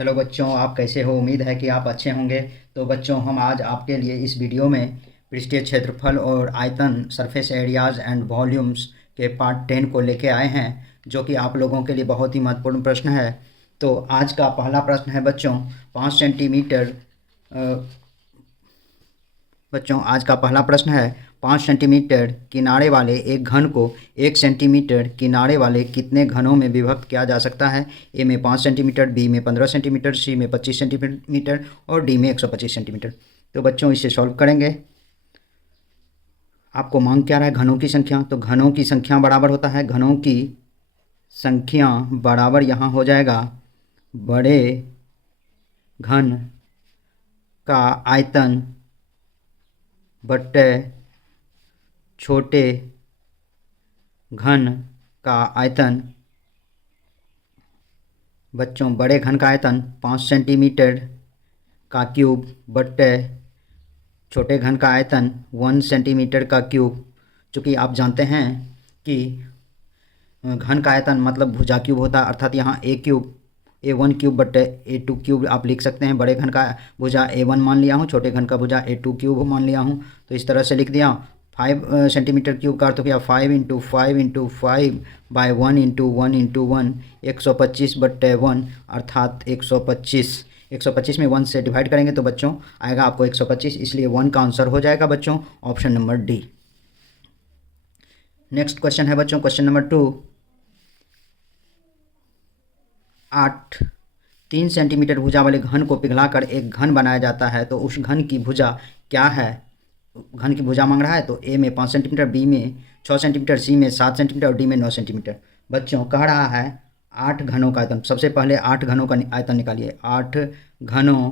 Hello बच्चों, आप कैसे हो? उम्मीद है कि आप अच्छे होंगे। तो बच्चों, हम आज आपके लिए इस वीडियो में पृष्ठीय क्षेत्रफल और आयतन सरफेस एरियाज एंड वॉल्यूम्स के पार्ट 10 को लेके आए हैं, जो कि आप लोगों के लिए बहुत ही महत्वपूर्ण प्रश्न है। तो आज का पहला प्रश्न है बच्चों, 5 सेंटीमीटर बच्चों आज का पहला प्रश्न है, 5 सेंटीमीटर किनारे वाले एक घन को 1 सेंटीमीटर किनारे वाले कितने घनों में विभक्त किया जा सकता है? ए में 5 सेंटीमीटर, बी में 15 सेंटीमीटर, सी में 25 सेंटीमीटर और डी में 125 सेंटीमीटर। तो बच्चों इसे सॉल्व करेंगे। आपको मांग क्या रहा है? घनों की संख्या। तो घनों की संख्या बराबर होता है, घनों की संख्या बराबर यहाँ हो जाएगा बड़े घन का आयतन बट्टे छोटे घन का आयतन। बच्चों, बड़े घन का आयतन 5 सेंटीमीटर का क्यूब बट्टे छोटे घन का आयतन 1 सेंटीमीटर का क्यूब। चूँकि आप जानते हैं कि घन का आयतन मतलब भुजा क्यूब होता है, अर्थात यहाँ ए क्यूब A1 क्यूब बट्टे A2 क्यूब आप लिख सकते हैं। बड़े घन का भुजा A1 मान लिया हूँ, छोटे घन का भुजा A2 क्यूब मान लिया हूँ। तो इस तरह से लिख दिया। 5 सेंटीमीटर क्यूब का अर्थ किया 5 into 5 into 5 by 1 into 1 into 1, 125 बट्टे 1 अर्थात 125। 125 में 1 से डिवाइड करेंगे तो बच्चों आएगा आपको 125, इसलिए 1 का आंसर हो जाएगा बच्चों option number D. Next question है बच्चों, क्वेश्चन नंबर 2। 3 सेंटीमीटर भुजा वाले घन को पिघलाकर एक घन बनाया जाता है, तो उस घन की भुजा क्या है? घन की भुजा मांग रहा है। तो ए में 5 सेंटीमीटर, बी में 6 सेंटीमीटर, सी में 7 सेंटीमीटर और डी में 9 सेंटीमीटर। बच्चों कह रहा है 8 घनों का आयतन। सबसे पहले 8 घनों का आयतन निकालिए। 8 घनों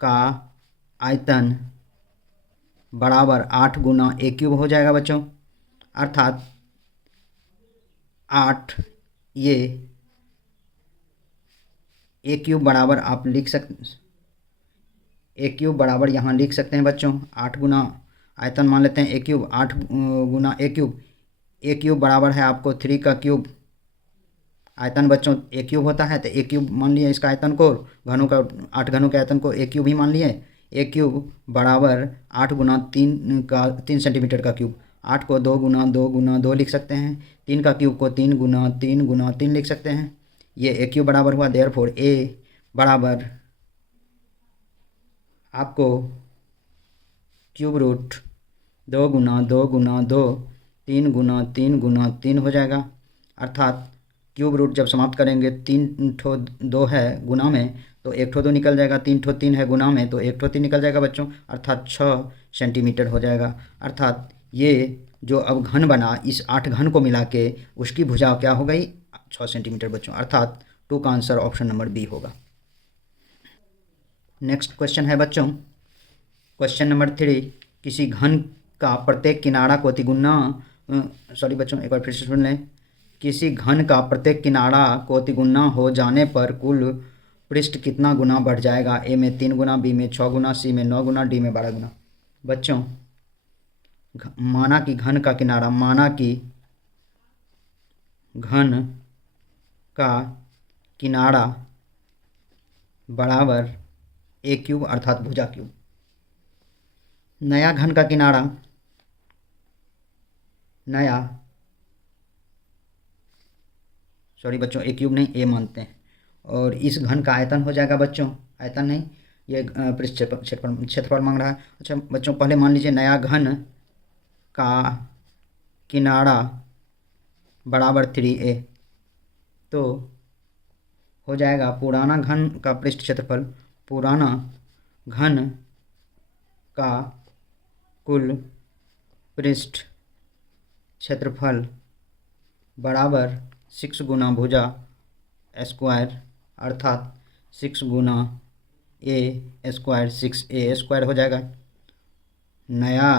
का आयतन बराबर 8 गुना ए क्यूब हो जाएगा बच्चों, अर्थात 8 ये ए क्यूब बराबर आप लिख सकते, ए क्यूब बराबर यहाँ लिख सकते हैं बच्चों 8 गुना आयतन मान लेते हैं ए क्यूब, 8 गुना ए क्यूब। ए क्यूब बराबर है आपको 3 का क्यूब। आयतन बच्चों ए क्यूब होता है, तो ए क्यूब मान लिए इसका आयतन को, घनों का 8 घनों के आयतन को ए क्यूब ही मान लिए। ए क्यूब बराबर 8 गुना 3 का 3 सेंटीमीटर का क्यूब। 8 को 2 गुना 2 गुना 2 लिख सकते हैं। 3 का क्यूब को 3 गुना 3 गुना 3 लिख सकते हैं। ये ए क्यूब बराबर हुआ। देयरफॉर ए बराबर आपको क्यूब रूट 2 गुना 2 गुना 2 3 गुना 3 गुना 3 हो जाएगा, अर्थात क्यूब रूट जब समाप्त करेंगे 3 ठो 2 है गुना में तो 1 ठो 2 निकल जाएगा, 3 ठो 3 है गुना में तो 1 ठो 3 निकल जाएगा बच्चों, अर्थात 6 सेंटीमीटर हो जाएगा। अर्थात ये जो अब घन बना इस 8 घन को मिला के उसकी भुजा क्या हो गई? 6 सेंटीमीटर बच्चों, अर्थात 2 का आंसर ऑप्शन नंबर बी होगा। नेक्स्ट क्वेश्चन है बच्चों, क्वेश्चन नंबर 3। किसी घन का प्रत्येक किनारा को तिगुना सॉरी बच्चों एक बार फिर से सुन लें। किसी घन का प्रत्येक किनारा को तिगुना हो जाने पर कुल पृष्ठ कितना गुना बढ़ जाएगा? ए में 3 गुना, बी में 6 गुना, सी में 9 गुना, डी में 12 गुना। बच्चों माना कि घन का किनारा, माना कि घन का किनारा बराबर ए क्यूब अर्थात भुजा क्यूब। नया घन का किनारा, नया सॉरी बच्चों ए क्यूब नहीं ए मानते हैं, और इस घन का आयतन हो जाएगा बच्चों, आयतन नहीं ये पृष्ठ क्षेत्रफल मांग रहा है। अच्छा बच्चों पहले मान लीजिए नया घन का किनारा बराबर 3a, तो हो जाएगा पुराना घन का पृष्ठ क्षेत्रफल, पुराना घन का कुल पृष्ठ क्षेत्रफल बराबर 6 गुना भुजा स्क्वायर, अर्थात 6 गुना ए स्क्वायर, 6a स्क्वायर हो जाएगा। नया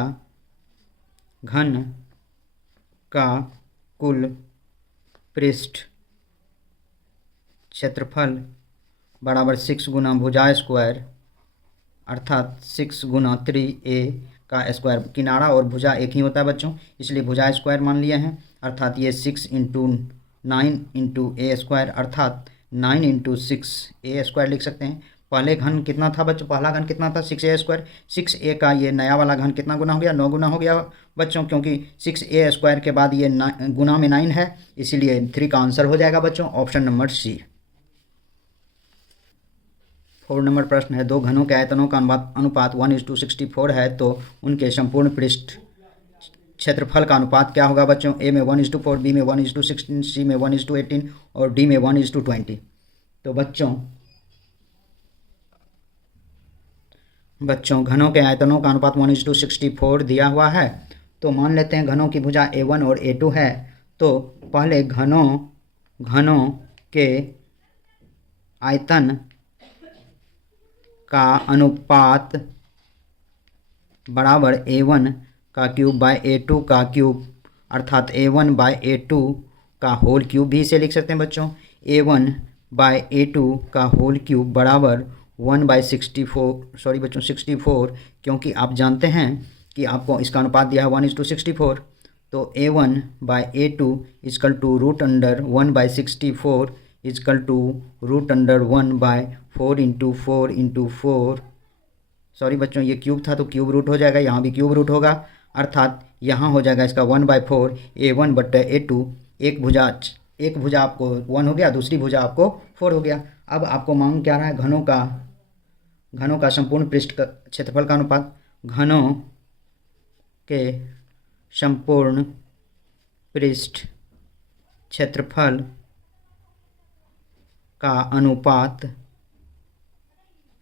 घन का कुल पृष्ठ क्षेत्रफल बराबर 6 गुना भुजा स्क्वायर, अर्थात 6 गुना 3a का स्क्वायर। किनारा और भुजा एक ही होता है बच्चों, इसलिए भुजा स्क्वायर मान लिए हैं, अर्थात ये 6 इंटू 9 इंटू ए स्क्वायर, अर्थात 9 इंटू 6a² लिख सकते हैं। पहले घन कितना था बच्चों, पहला घन कितना था 6a²। 6a का ये नया वाला घन कितना गुना हो गया, 9 गुना हो गया बच्चों, क्योंकि 6a² के बाद ये गुना में 9 है, इसीलिए 3 का आंसर हो जाएगा बच्चों ऑप्शन नंबर सी। 4 नंबर प्रश्न है, दो घनों के आयतनों का अनुपात 1:64 है, तो उनके संपूर्ण पृष्ठ क्षेत्रफल का अनुपात क्या होगा बच्चों। ए में 1:4, बी में 1:16, सी में 1:18 और डी में 1:20। तो बच्चों घनों के आयतनों का अनुपात 1:64 दिया हुआ है। तो मान लेते हैं घनों की भुजा A1 और A2 है। तो पहले घनों के आयतन का अनुपात बराबर A1 का क्यूब बाय A2 का क्यूब, अर्थात A1 बाय A2 का होल क्यूब भी इसे लिख सकते हैं बच्चों। A1 बाय A2 का होल क्यूब बराबर 1/64, क्योंकि आप जानते हैं कि आपको इसका अनुपात दिया है 1:64। तो A1 by A2 is equal to √1/64 is equal to √1/4 into 4 sorry बच्चों ये क्यूब था तो क्यूब रूट हो जाएगा, यहाँ भी क्यूब रूट होगा, अर्थात यहाँ हो जाएगा इसका 1/4 A1 बट्टे A2। एक भुजा आपको 1 हो गया, दूसरी भुजा आपको 4 हो गया। अब आपको मांग क्या रहा है, घनों का संपूर्ण पृष्ठ का क्षेत्रफल का अनुपात। घनों के संपूर्ण पृष्ठ क्षेत्रफल का अनुपात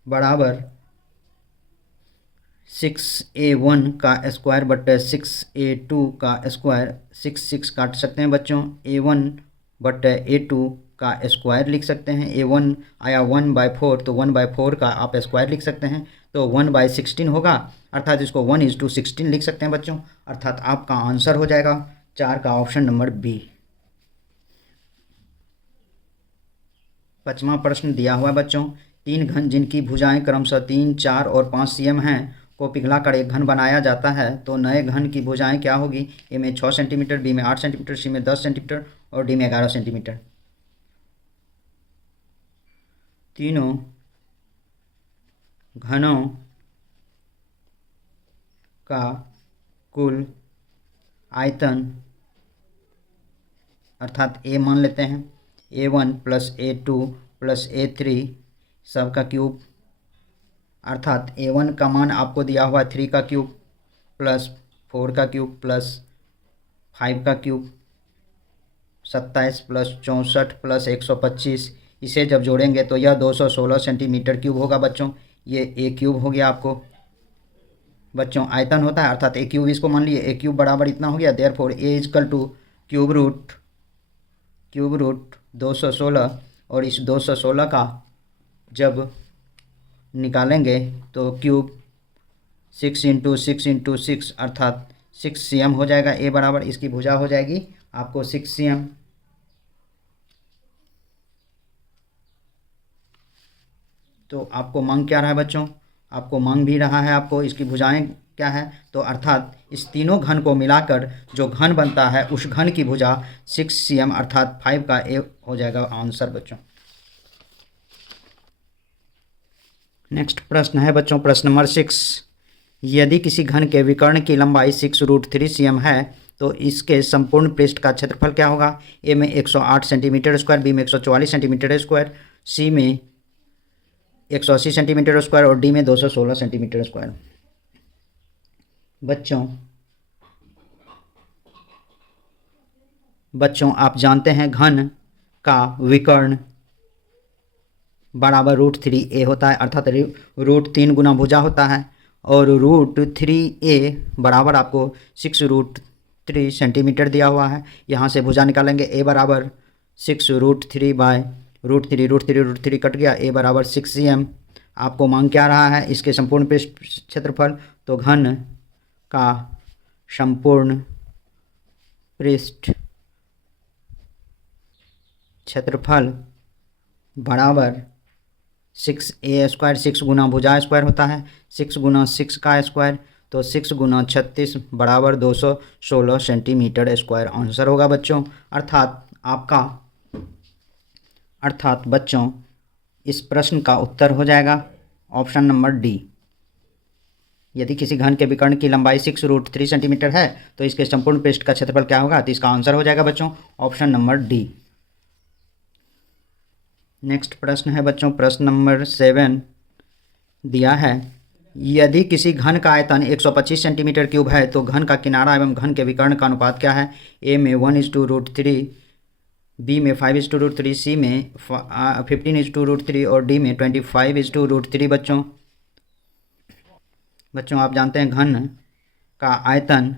बराबर 6a1 का स्क्वायर बट्टे 6a2 का स्क्वायर। 6 काट सकते हैं बच्चों, a1 बट्टे a2 का स्क्वायर लिख सकते हैं। a1 आया 1/4 तो 1/4 का आप स्क्वायर लिख सकते हैं, तो 1/16 होगा, अर्थात इसको 1:16 लिख सकते हैं बच्चों, अर्थात आपका आंसर हो जाएगा 4 का ऑप्शन नंबर बी। 5वां प्रश्न दिया हुआ है बच्चों, 3 घन जिनकी भुजाएं क्रमशः 3, 4 और 5 cm हैं को पिघलाकर एक घन बनाया जाता है, तो नए घन की भुजाएं क्या होगी। ए में 6 सेंटीमीटर, बी में 8 सेंटीमीटर, सी में 10 सेंटीमीटर और डी में 11 सेंटीमीटर। तीनों घनों का कुल आयतन, अर्थात ए मान लेते हैं, A1 plus A2 plus A3 सब का क्यूब, अर्थात A1 का मान आपको दिया हुआ 3 का क्यूब प्लस 4 का क्यूब प्लस 5 का क्यूब, 27 प्लस 64 प्लस 125, इसे जब जोड़ेंगे तो यह 216 सेंटीमीटर क्यूब होगा बच्चों। ये ए क्यूब हो गया आपको बच्चों, आयतन होता है अर्थात ए क्यूब, इसको मान लिए ए क्यूब बराबर इतना हो गया। देयरफॉर ए इजकल टू क्यूब रूट 216, और इस 216 का जब निकालेंगे तो क्यूब 6 इंटू 6 अर्थात 6 cm हो जाएगा। ए बराबर इसकी भुजा हो जाएगी आपको 6 cm। तो आपको मांग क्या रहा है बच्चों, आपको मांग भी रहा है आपको इसकी भुजाएं क्या है, तो अर्थात इस तीनों घन को मिलाकर जो घन बनता है उस घन की भुजा 6 cm अर्थात 5 का ए हो जाएगा आंसर बच्चों। नेक्स्ट प्रश्न है बच्चों, प्रश्न नंबर 6, यदि किसी घन के विकर्ण की लंबाई 6√3 cm है तो इसके संपूर्ण पृष्ठ का क्षेत्रफल क्या होगा। ए में 108 सेंटीमीटर स्क्वायर, बी में 144 सेंटीमीटर स्क्वायर, सी में 180 सेंटीमीटर स्क्वायर और डी में 216 सेंटीमीटर स्क्वायर। बच्चों आप जानते हैं घन का विकर्ण बराबर √3a होता है, अर्थात √3 गुना भुजा होता है, और √3a बराबर आपको 6√3 सेंटीमीटर दिया हुआ है। यहाँ से भुजा निकालेंगे, a बराबर 6√3 बाय √3 कट गया, a बराबर 6 cm। आपको मांग क्या रहा है, इसके संपूर्ण पृष्ठ क्षेत्रफल, तो घन का संपूर्ण पृष्ठ क्षेत्रफल बराबर 6a², 6 गुना भुजा स्क्वायर होता है, 6 गुना 6 का स्क्वायर, तो 6 गुना 36 बराबर 216 सेंटीमीटर स्क्वायर आंसर होगा बच्चों, अर्थात आपका अर्थात बच्चों इस प्रश्न का उत्तर हो जाएगा ऑप्शन नंबर डी। यदि किसी घन के विकर्ण की लंबाई 6√3 सेंटीमीटर है तो इसके संपूर्ण पृष्ठ का क्षेत्रफल क्या होगा? तो इसका आंसर हो जाएगा बच्चों ऑप्शन नंबर डी। नेक्स्ट प्रश्न है बच्चों, प्रश्न नंबर 7 दिया है, यदि किसी घन का आयतन 125 सेंटीमीटर क्यूब है तो घन का किनारा एवं घन के विकर्ण का अनुपात क्या है? ए में 1:√3, बी में 5:√3, सी में 15:√3 और डी में 25:√3। बच्चों आप जानते हैं घन का आयतन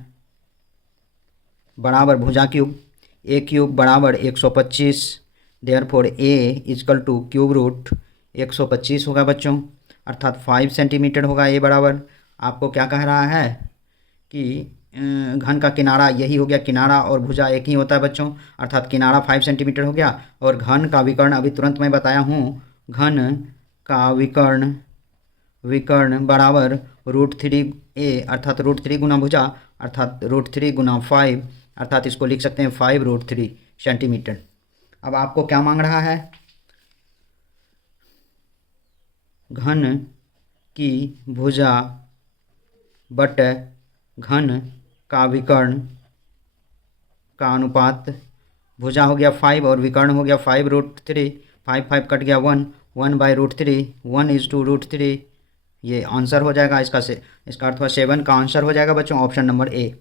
बराबर भुजा क्यूब, ए क्यूब बराबर 125, देयरफॉर ए इक्वल टू क्यूब रूट 125 होगा बच्चों, अर्थात 5 सेंटीमीटर होगा। ए बराबर आपको क्या कह रहा है कि घन का किनारा यही हो गया, किनारा और भुजा एक ही होता है बच्चों, अर्थात किनारा 5 सेंटीमीटर हो गया। और घन का विकर्ण अभी तुरंत मैं बताया हूँ, घन का विकर्ण बराबर √3a, अर्थात √3 गुना भुजा, अर्थात √3 गुना 5, अर्थात इसको लिख सकते हैं 5√3 सेंटीमीटर। अब आपको क्या मांग रहा है? घन की भुजा बटे घन का विकर्ण का अनुपात, भुजा हो गया 5 और विकर्ण हो गया 5√3, 5 कट गया 1/√3, 1:√3, ये आंसर हो जाएगा इसका अर्थ हुआ 7 का आंसर हो जाएगा बच्चों ऑप्शन नंबर ए।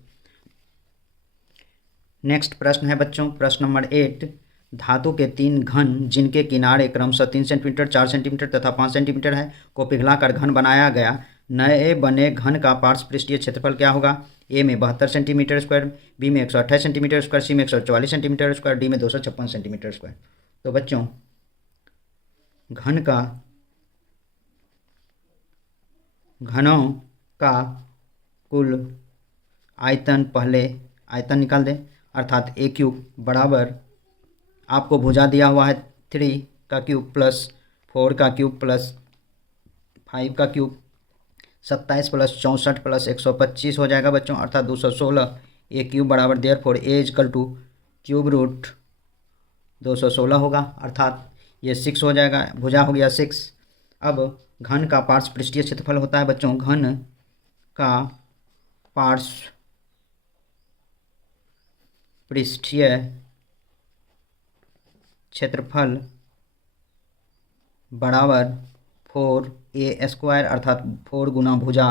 नेक्स्ट प्रश्न है बच्चों, प्रश्न नंबर 8, धातु के 3 घन जिनके किनारे क्रमशः 3 सेंटीमीटर, 4 सेंटीमीटर तथा 5 सेंटीमीटर है को पिघलाकर घन बनाया गया, नए बने घन का पार्श्व पृष्ठीय क्षेत्रफल क्या होगा? ए में 72 सेंटीमीटर स्क्वायर, बी में 128 सेंटीमीटर स्क्वायर, सी में 144 सेंटीमीटर स्क्वायर, डी में 256 सेंटीमीटर स्क्वायर। तो बच्चों घनों का कुल आयतन, पहले आयतन निकाल दें, अर्थात ए क्यूब बराबर आपको भुजा दिया हुआ है 3 का क्यूब प्लस 4 का क्यूब प्लस 5 का क्यूब, 27 प्लस 64 प्लस 125 हो जाएगा बच्चों, अर्थात 216। ए क्यूब बराबर देयरफॉर ए इक्वल टू क्यूब रूट 216 होगा, अर्थात ये 6 हो जाएगा, भुजा हो गया 6। अब घन का पार्श्व पृष्ठीय क्षेत्रफल होता है बच्चों, घन का पार्श्व पृष्ठीय क्षेत्रफल बराबर 4a² अर्थात 4 गुना भुजा,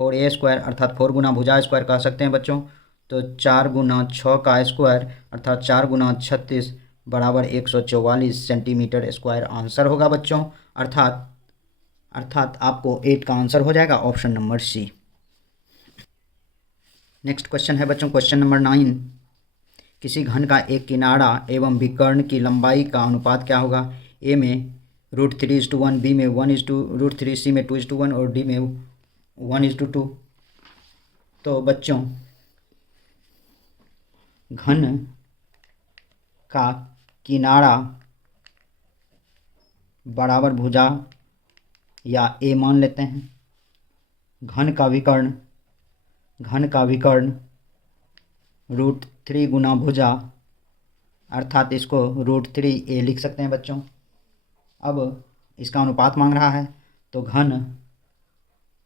4a² अर्थात 4 गुना भुजा स्क्वायर कह सकते हैं बच्चों। तो 4 गुना 6 का स्क्वायर अर्थात 4 गुना 36 बराबर 144 सेंटीमीटर स्क्वायर आंसर होगा बच्चों, अर्थात आपको 8 का आंसर हो जाएगा option number C. Next question है बच्चों, क्वेश्चन नंबर 9, किसी घन का एक किनारा एवं विकर्ण की लंबाई का अनुपात क्या होगा? ए में √3:1, बी में 1:√3, सी में 2:1 और डी में 1:2। तो बच्चों घन का किनारा बराबर भुजा या ए मान लेते हैं, घन का विकर्ण √3 गुना भुजा, अर्थात इसको √3a लिख सकते हैं बच्चों। अब इसका अनुपात मांग रहा है, तो घन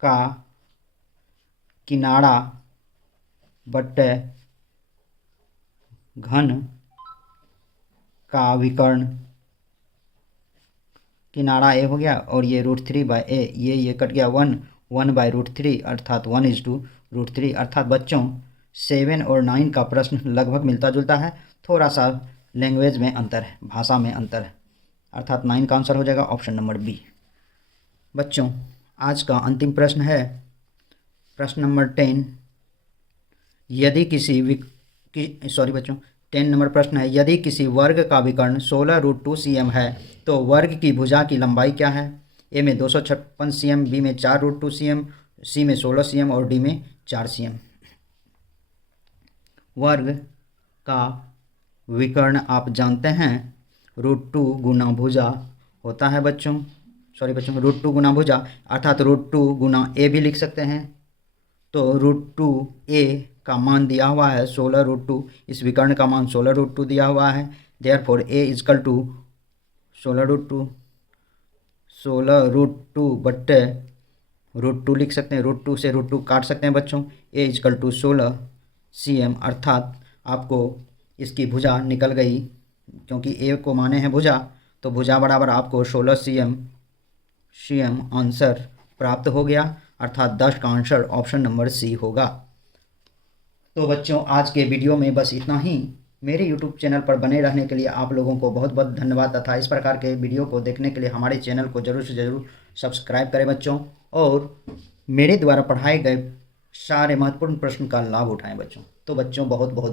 का किनारा बटे घन का विकर्ण, किनारा ए हो गया और ये √3/a, ये कट गया 1/√3 अर्थात 1:√3, अर्थात बच्चों 7 और 9 का प्रश्न लगभग मिलता जुलता है, थोड़ा सा लैंग्वेज में अंतर है, भाषा में अंतर है, अर्थात 9 का आंसर हो जाएगा ऑप्शन नंबर बी। बच्चों आज का अंतिम प्रश्न है प्रश्न नंबर 10, यदि किसी 10 नंबर प्रश्न है, यदि किसी वर्ग का विकर्ण 16√2 cm है तो वर्ग की भुजा की लंबाई क्या है? ए में 256 cm, बी में 4√2 cm, सी में 16 cm और डी में 4 cm। वर्ग का विकर्ण आप जानते हैं √2 गुना भुजा होता है बच्चों, √2 गुना भुजा अर्थात √2 गुना ए भी लिख सकते हैं। तो √2a का मान दिया हुआ है 16√2, इस विकर्ण का मान 16√2 दिया हुआ है, देयरफॉर a इक्वल टू 16√2 बट्टे √2 लिख सकते हैं। √2 से √2 काट सकते हैं बच्चों। A = 16 cm, अर्थात आपको इसकी भुजा निकल गई, क्योंकि A को माने हैं भुजा, तो भुजा बराबर आपको 16 cm आंसर प्राप्त हो गया, अर्थात 10 का आंसर ऑप्शन नंबर सी होगा। तो बच्चों आज के वीडियो में बस इतना ही। मेरे YouTube चैनल पर बने रहने के लिए आप लोगों को बहुत बहुत धन्यवाद, तथा इस प्रकार के वीडियो को देखने के लिए हमारे चैनल को ज़रूर से ज़रूर सब्सक्राइब करें बच्चों, और मेरे द्वारा पढ़ाए गए सारे महत्वपूर्ण प्रश्न का लाभ उठाएं बच्चों। तो बच्चों बहुत बहुत